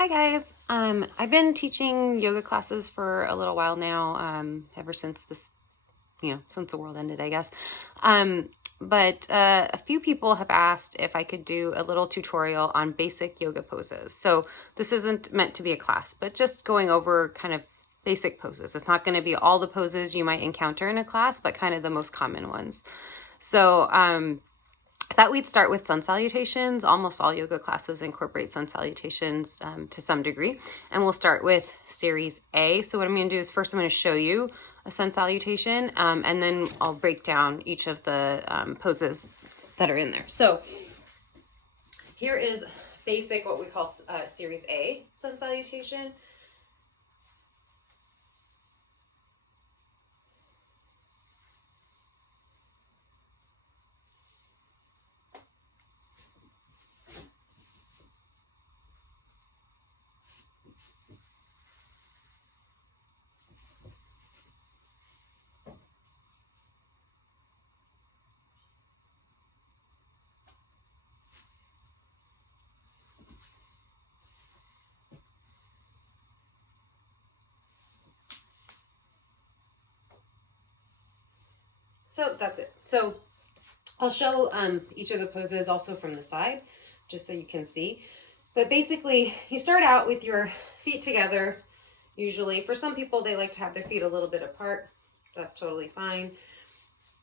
Hi guys. I've been teaching yoga classes for a little while now, ever since since the world ended, I guess. But a few people have asked if I could do a little tutorial on basic yoga poses. So this isn't meant to be a class, but just going over kind of basic poses. It's not going to be all the poses you might encounter in a class, but kind of the most common ones. So, I thought we'd start with sun salutations. Almost all yoga classes incorporate sun salutations to some degree. And we'll start with series A. So what I'm going to do is first I'm going to show you a sun salutation, and then I'll break down each of the poses that are in there. So here is basic, what we call series A sun salutation. So that's it. So I'll show each of the poses also from the side, just so you can see. But basically, you start out with your feet together. Usually, for some people, they like to have their feet a little bit apart. That's totally fine.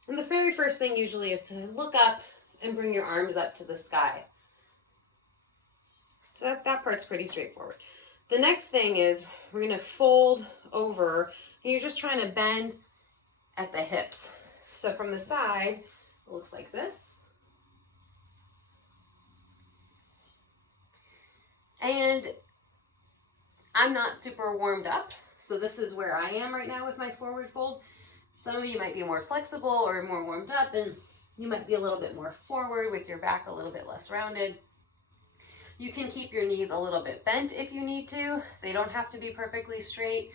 And the very first thing usually is to look up and bring your arms up to the sky. So that part's pretty straightforward. The next thing is we're going to fold over, and you're just trying to bend at the hips. So from the side, it looks like this. And I'm not super warmed up, so this is where I am right now with my forward fold. Some of you might be more flexible or more warmed up, and you might be a little bit more forward with your back a little bit less rounded. You can keep your knees a little bit bent if you need to. They don't have to be perfectly straight,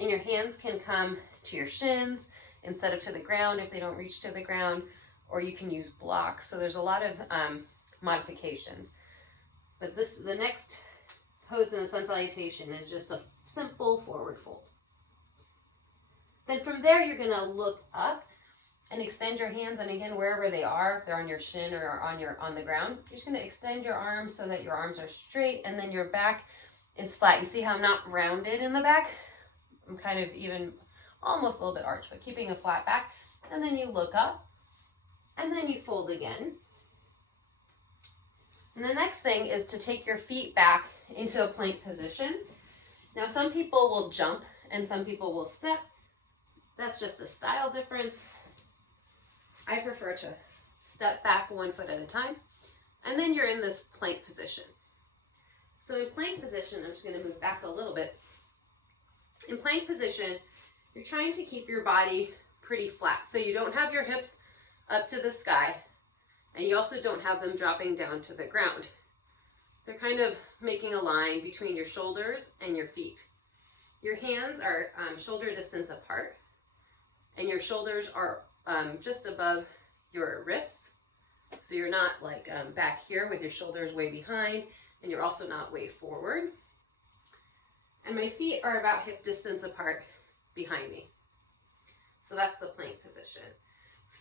and your hands can come to your shins instead of to the ground if they don't reach to the ground, or you can use blocks. So there's a lot of modifications. But the next pose in the sun salutation is just a simple forward fold. Then from there, you're gonna look up and extend your hands, and again, wherever they are, if they're on your shin or on the ground, you're just gonna extend your arms so that your arms are straight, and then your back is flat. You see how I'm not rounded in the back? I'm kind of even almost a little bit arched, but keeping a flat back. And then you look up, and then you fold again. And the next thing is to take your feet back into a plank position. Now, some people will jump and some people will step. That's just a style difference. I prefer to step back 1 foot at a time. And then you're in this plank position. So in plank position, I'm just going to move back a little bit. In plank position, you're trying to keep your body pretty flat. So you don't have your hips up to the sky, and you also don't have them dropping down to the ground. They're kind of making a line between your shoulders and your feet. Your hands are shoulder distance apart, and your shoulders are just above your wrists. So you're not like back here with your shoulders way behind, and you're also not way forward. And my feet are about hip distance apart behind me. So that's the plank position.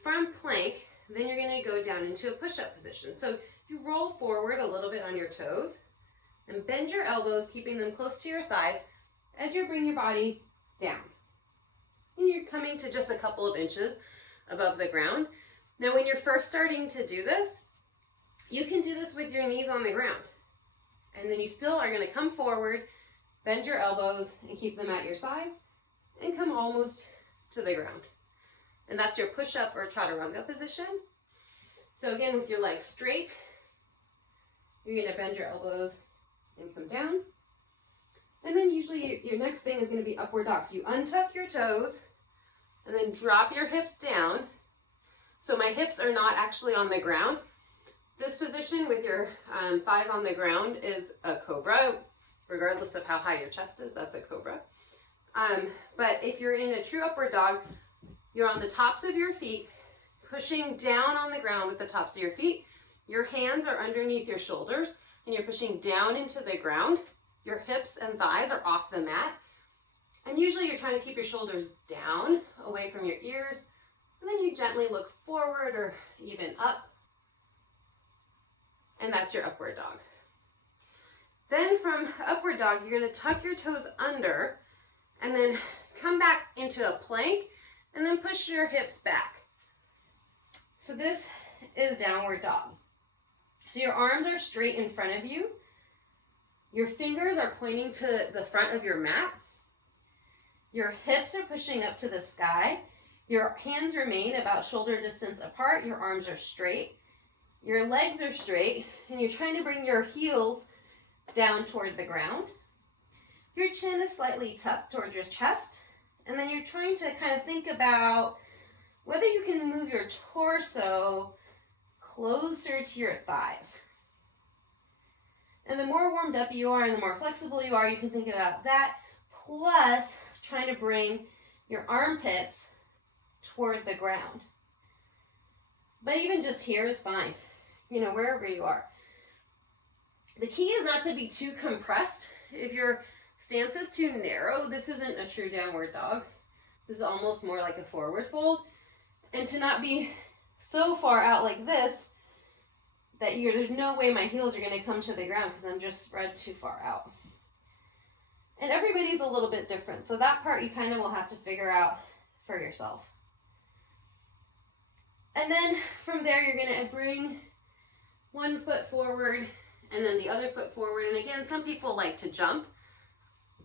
From plank, then you're going to go down into a push-up position. So you roll forward a little bit on your toes and bend your elbows, keeping them close to your sides as you bring your body down. And you're coming to just a couple of inches above the ground. Now, when you're first starting to do this, you can do this with your knees on the ground. And then you still are going to come forward, bend your elbows, and keep them at your sides, and come almost to the ground. And that's your push-up or chaturanga position. So again, with your legs straight, you're going to bend your elbows and come down. And then usually your next thing is going to be upward dog. So you untuck your toes and then drop your hips down. So my hips are not actually on the ground. This position with your thighs on the ground is a cobra. Regardless of how high your chest is, that's a cobra. But if you're in a true upward dog, you're on the tops of your feet, pushing down on the ground with the tops of your feet. Your hands are underneath your shoulders, and you're pushing down into the ground. your hips and thighs are off the mat. And usually you're trying to keep your shoulders down, away from your ears. And then you gently look forward or even up. And that's your upward dog. Then from upward dog, you're going to tuck your toes under and then come back into a plank and then push your hips back. So this is downward dog. So your arms are straight in front of you. Your fingers are pointing to the front of your mat. Your hips are pushing up to the sky. Your hands remain about shoulder distance apart. Your arms are straight. Your legs are straight. And you're trying to bring your heels down toward the ground. Your chin is slightly tucked towards your chest. And then you're trying to kind of think about whether you can move your torso closer to your thighs. And the more warmed up you are and the more flexible you are, you can think about that, plus trying to bring your armpits toward the ground. But even just here is fine, you know, wherever you are. The key is not to be too compressed. If your stance is too narrow, this isn't a true downward dog. This is almost more like a forward fold. And to not be so far out like this that there's no way my heels are going to come to the ground because I'm just spread too far out. And everybody's a little bit different, so that part you kind of will have to figure out for yourself. And then from there, you're going to bring one foot forward and then the other foot forward. And again, some people like to jump,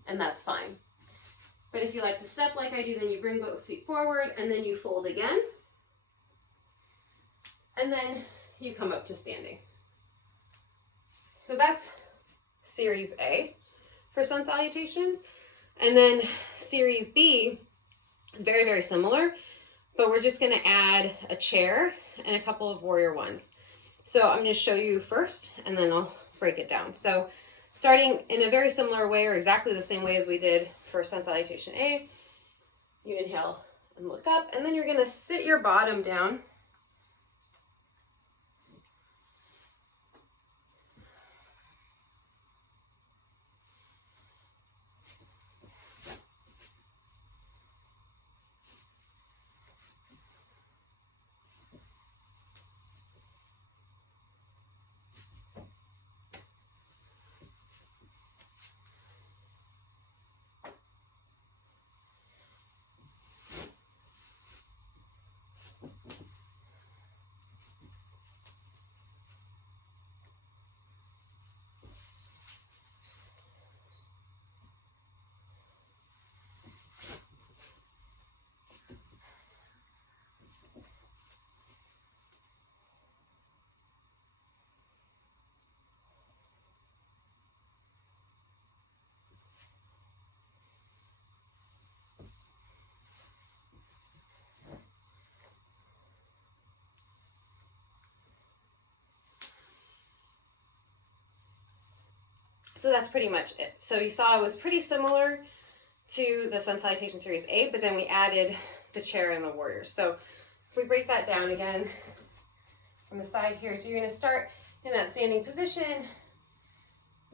and that's fine. But if you like to step like I do, then you bring both feet forward and then you fold again. And then you come up to standing. So that's Series A for sun salutations. And then Series B is very, very similar, but we're just gonna add a chair and a couple of warrior ones. So I'm gonna show you first and then I'll break it down. So starting in a very similar way or exactly the same way as we did for sun salutation A, you inhale and look up, and then you're gonna sit your bottom down. So that's pretty much it. So you saw it was pretty similar to the sun salutation series A, but then we added the chair and the warriors. So if we break that down again from the side here, so you're going to start in that standing position.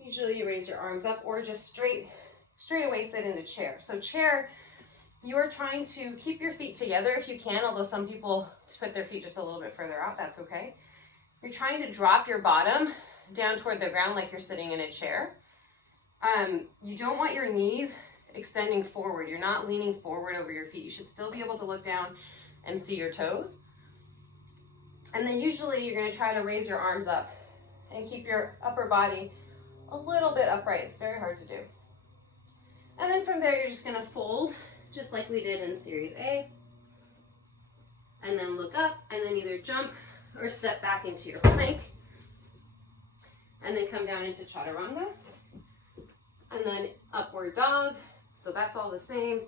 Usually you raise your arms up or just straight away sit in a chair. So chair, you are trying to keep your feet together if you can, although some people put their feet just a little bit further out, that's okay. You're trying to drop your bottom down toward the ground like you're sitting in a chair. You don't want your knees extending forward. You're not leaning forward over your feet. You should still be able to look down and see your toes. And then usually you're going to try to raise your arms up and keep your upper body a little bit upright. It's very hard to do. And then from there, you're just going to fold just like we did in Series A. And then look up and then either jump or step back into your plank. And then come down into chaturanga. And then upward dog. So that's all the same.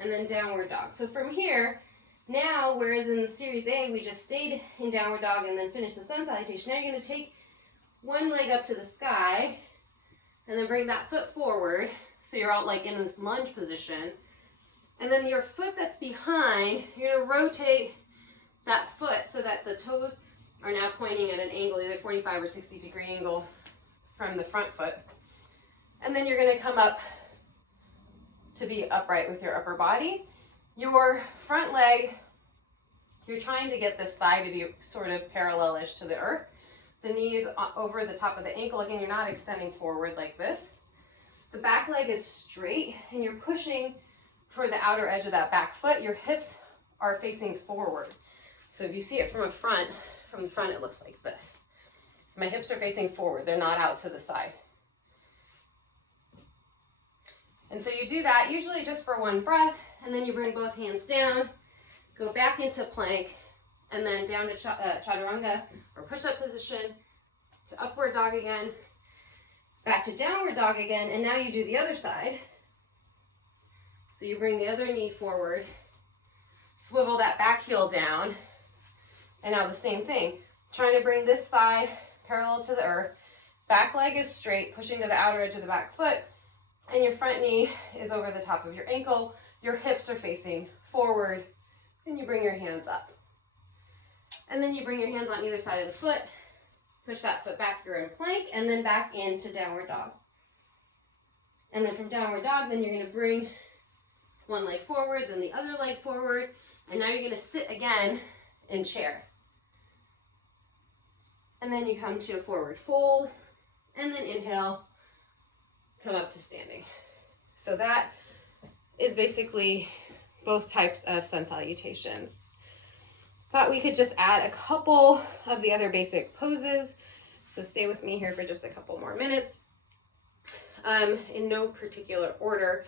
And then downward dog. So from here, now, whereas in Series A, we just stayed in downward dog and then finished the sun salutation, now you're going to take one leg up to the sky and then bring that foot forward. So you're out like in this lunge position. And then your foot that's behind, you're going to rotate that foot so that the toes are now pointing at an angle, either 45 or 60 degree angle from the front foot. And And then you're going to come up to be upright with your upper body. Your front leg, you're trying to get this thigh to be sort of parallel-ish to the earth. The knee is over the top of the ankle. Again, you're not extending forward like this. The back leg is straight, and you're pushing toward the outer edge of that back foot. Your hips are facing forward. So if you see it from the front, it looks like this. My hips are facing forward. They're not out to the side. And so you do that usually just for one breath, and then you bring both hands down, go back into plank, and then down to chaturanga or push-up position, to upward dog again, back to downward dog again, and now you do the other side. So you bring the other knee forward, swivel that back heel down, and now the same thing, trying to bring this thigh parallel to the earth, back leg is straight, pushing to the outer edge of the back foot, and your front knee is over the top of your ankle, your hips are facing forward, and you bring your hands up. And then you bring your hands on either side of the foot, push that foot back, you're in plank, and then back into downward dog. And then from downward dog, then you're gonna bring one leg forward, then the other leg forward, and now you're gonna sit again in chair. And then you come to a forward fold, and then inhale, come up to standing. So that is basically both types of sun salutations. Thought we could just add a couple of the other basic poses. So stay with me here for just a couple more minutes. In no particular order,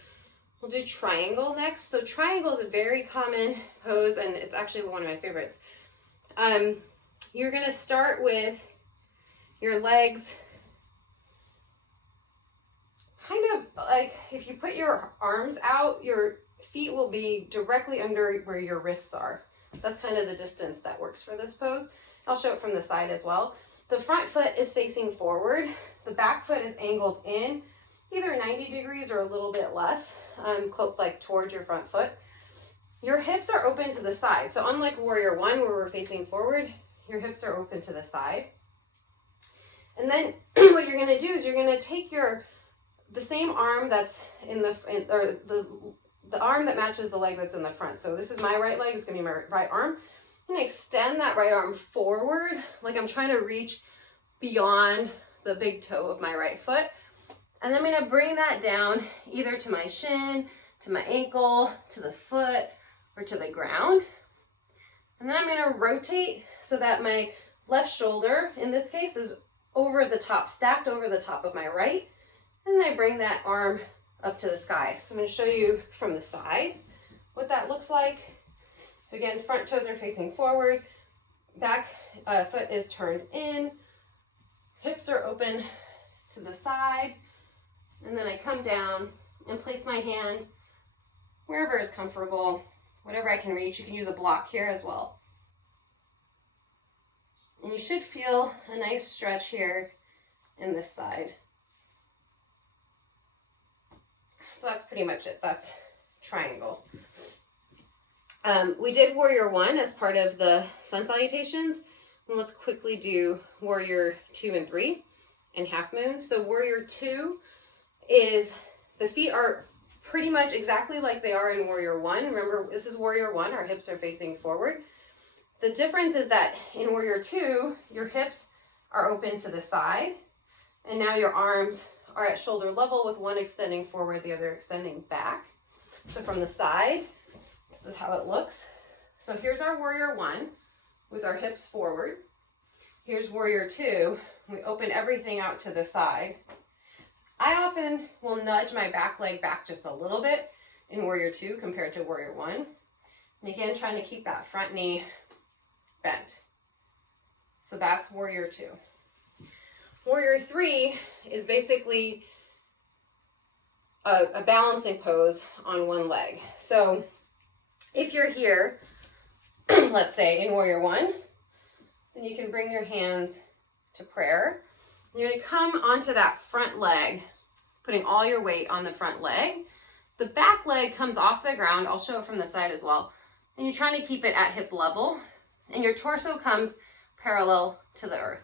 we'll do triangle next. So triangle is a very common pose, and it's actually one of my favorites. You're gonna start with your legs kind of like, if you put your arms out, your feet will be directly under where your wrists are. That's kind of the distance that works for this pose. I'll show it from the side as well. The front foot is facing forward. The back foot is angled in, either 90 degrees or a little bit less, like towards your front foot. Your hips are open to the side. So unlike Warrior One, where we're facing forward, your hips are open to the side. And then what you're gonna do is you're gonna take the same arm that's the arm that matches the leg that's in the front. So this is my right leg, it's gonna be my right arm. I'm gonna extend that right arm forward, like I'm trying to reach beyond the big toe of my right foot. And then I'm gonna bring that down either to my shin, to my ankle, to the foot, or to the ground. And then I'm gonna rotate so that my left shoulder, in this case, is over the top, stacked over the top of my right. And then I bring that arm up to the sky. So I'm going to show you from the side what that looks like. So again, front toes are facing forward, back foot is turned in, hips are open to the side, and then I come down and place my hand wherever is comfortable, whatever I can reach. You can use a block here as well. And you should feel a nice stretch here in this side. So that's pretty much it. That's triangle. We did Warrior One as part of the sun salutations. And let's quickly do Warrior 2 and 3 and Half Moon. So Warrior 2 is, the feet are pretty much exactly like they are in Warrior One. Remember, this is Warrior One, our hips are facing forward. The difference is that in Warrior 2, your hips are open to the side, and now your arms are at shoulder level with one extending forward, the other extending back. So from the side, this is how it looks. So here's our Warrior One with our hips forward. Here's Warrior 2. We open everything out to the side. I often will nudge my back leg back just a little bit in Warrior 2 compared to Warrior 1. And again, trying to keep that front knee bent. So that's Warrior 2. Warrior 3 is basically a balancing pose on one leg. So if you're here, let's say in Warrior 1, then you can bring your hands to prayer. You're going to come onto that front leg, putting all your weight on the front leg. The back leg comes off the ground. I'll show it from the side as well. And you're trying to keep it at hip level. And your torso comes parallel to the earth.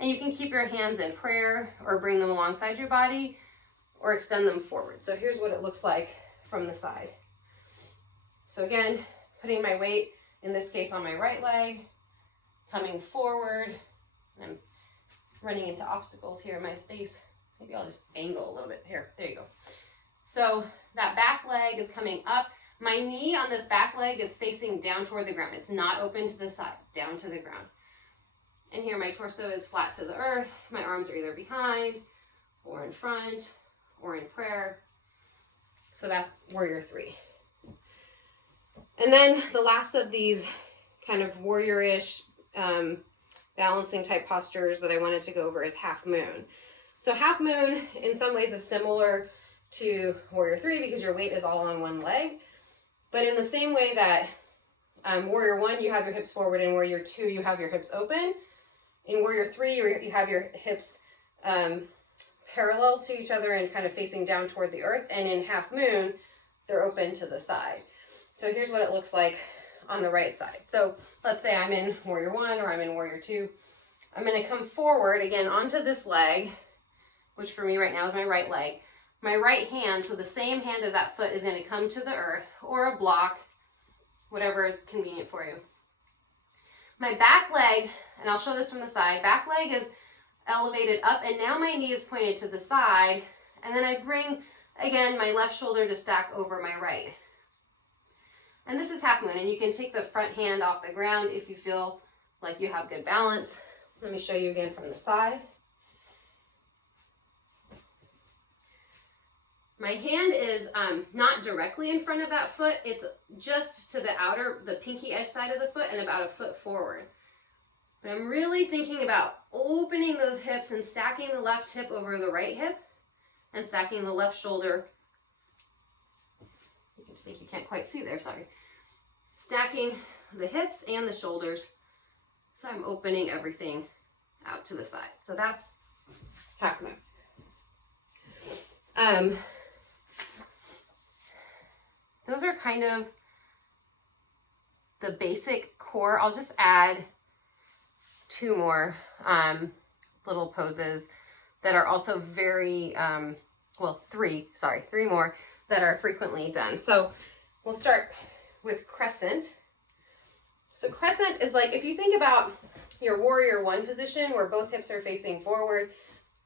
And you can keep your hands in prayer or bring them alongside your body, or extend them forward. So here's what it looks like from the side. So again, putting my weight, in this case on my right leg, coming forward. I'm running into obstacles here in my space. Maybe I'll just angle a little bit here. There you go. So that back leg is coming up. My knee on this back leg is facing down toward the ground. It's not open to the side, down to the ground. And here my torso is flat to the earth. My arms are either behind or in front or in prayer. So that's warrior 3. And then the last of these kind of warrior-ish balancing type postures that I wanted to go over is half moon. So half moon in some ways is similar to warrior 3 because your weight is all on one leg. But in the same way that warrior 1, you have your hips forward, and warrior 2, you have your hips open. In warrior 3, you have your hips parallel to each other and kind of facing down toward the earth. And in half moon, they're open to the side. So here's what it looks like on the right side. So let's say I'm in warrior 1 or I'm in warrior 2. I'm going to come forward again onto this leg, which for me right now is my right leg. My right hand, so the same hand as that foot, is going to come to the earth or a block, whatever is convenient for you. My back leg, and I'll show this from the side, back leg is elevated up, and now my knee is pointed to the side, and then I bring, again, my left shoulder to stack over my right. And this is half moon, and you can take the front hand off the ground if you feel like you have good balance. Let me show you again from the side. My hand is not directly in front of that foot. It's just to the pinky edge side of the foot and about a foot forward. But I'm really thinking about opening those hips and stacking the left hip over the right hip and stacking the left shoulder. I think you can't quite see there, sorry. Stacking the hips and the shoulders. So I'm opening everything out to the side. So that's half moon. Those are kind of the basic core. I'll just add 2 more little poses that are also very, well, 3 more that are frequently done. So we'll start with Crescent. So Crescent is like, if you think about your warrior 1 position where both hips are facing forward,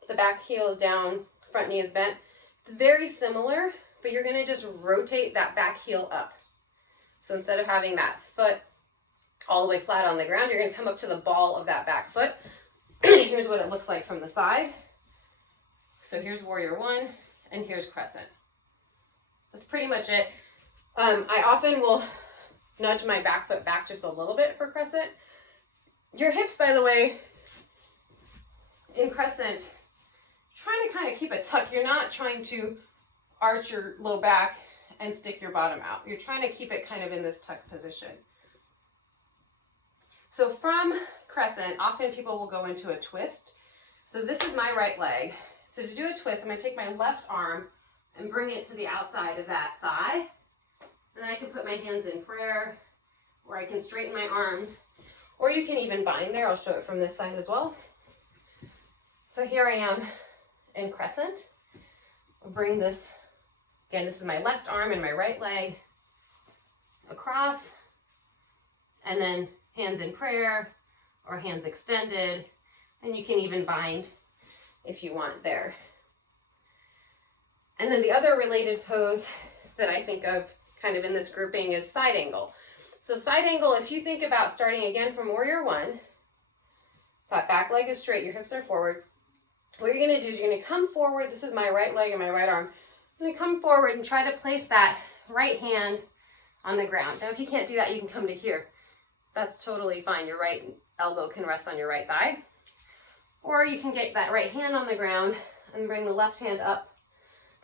the back heel is down, front knee is bent. It's very similar, but you're going to just rotate that back heel up. So instead of having that foot all the way flat on the ground, you're going to come up to the ball of that back foot. Here's what it looks like from the side. So here's warrior 1, and here's Crescent. That's pretty much it. I often will nudge my back foot back just a little bit for Crescent. Your hips, by the way, in Crescent, trying to kind of keep a tuck. You're not trying to arch your low back and stick your bottom out. You're trying to keep it kind of in this tuck position. So from Crescent, often people will go into a twist. So this is my right leg. So to do a twist, I'm going to take my left arm and bring it to the outside of that thigh. And then I can put my hands in prayer, or I can straighten my arms, or you can even bind there. I'll show it from this side as well. So here I am in Crescent. I'll bring this, again, this is my left arm and my right leg across, and then hands in prayer or hands extended, and you can even bind if you want there. And then the other related pose that I think of kind of in this grouping is side angle. So side angle, if you think about starting again from warrior 1, that back leg is straight, your hips are forward. What you're going to do is you're going to come forward. This is my right leg and my right arm. I'm going to come forward and try to place that right hand on the ground. Now, if you can't do that, you can come to here. That's totally fine. Your right elbow can rest on your right thigh. Or you can get that right hand on the ground and bring the left hand up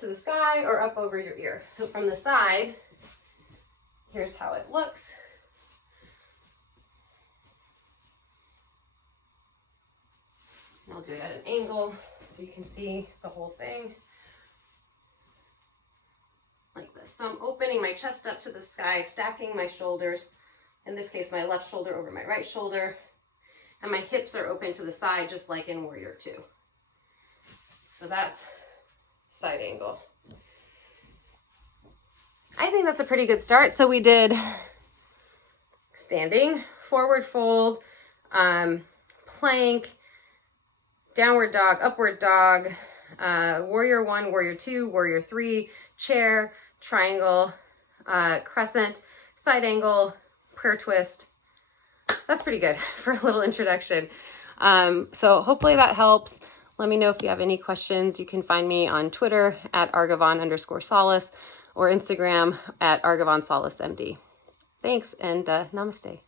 to the sky or up over your ear. So from the side, here's how it looks. I'll do it at an angle so you can see the whole thing. Like this. So I'm opening my chest up to the sky, stacking my shoulders. In this case, my left shoulder over my right shoulder. And my hips are open to the side, just like in warrior 2. So that's side angle. I think that's a pretty good start. So we did standing, forward fold, plank, downward dog, upward dog, warrior 1, warrior 2, warrior 3, chair, triangle, crescent, side angle, prayer twist. That's pretty good for a little introduction. So hopefully that helps. Let me know if you have any questions. You can find me on Twitter at @Argavon_Solace or Instagram at ArgavonSolaceMD. Thanks, and namaste.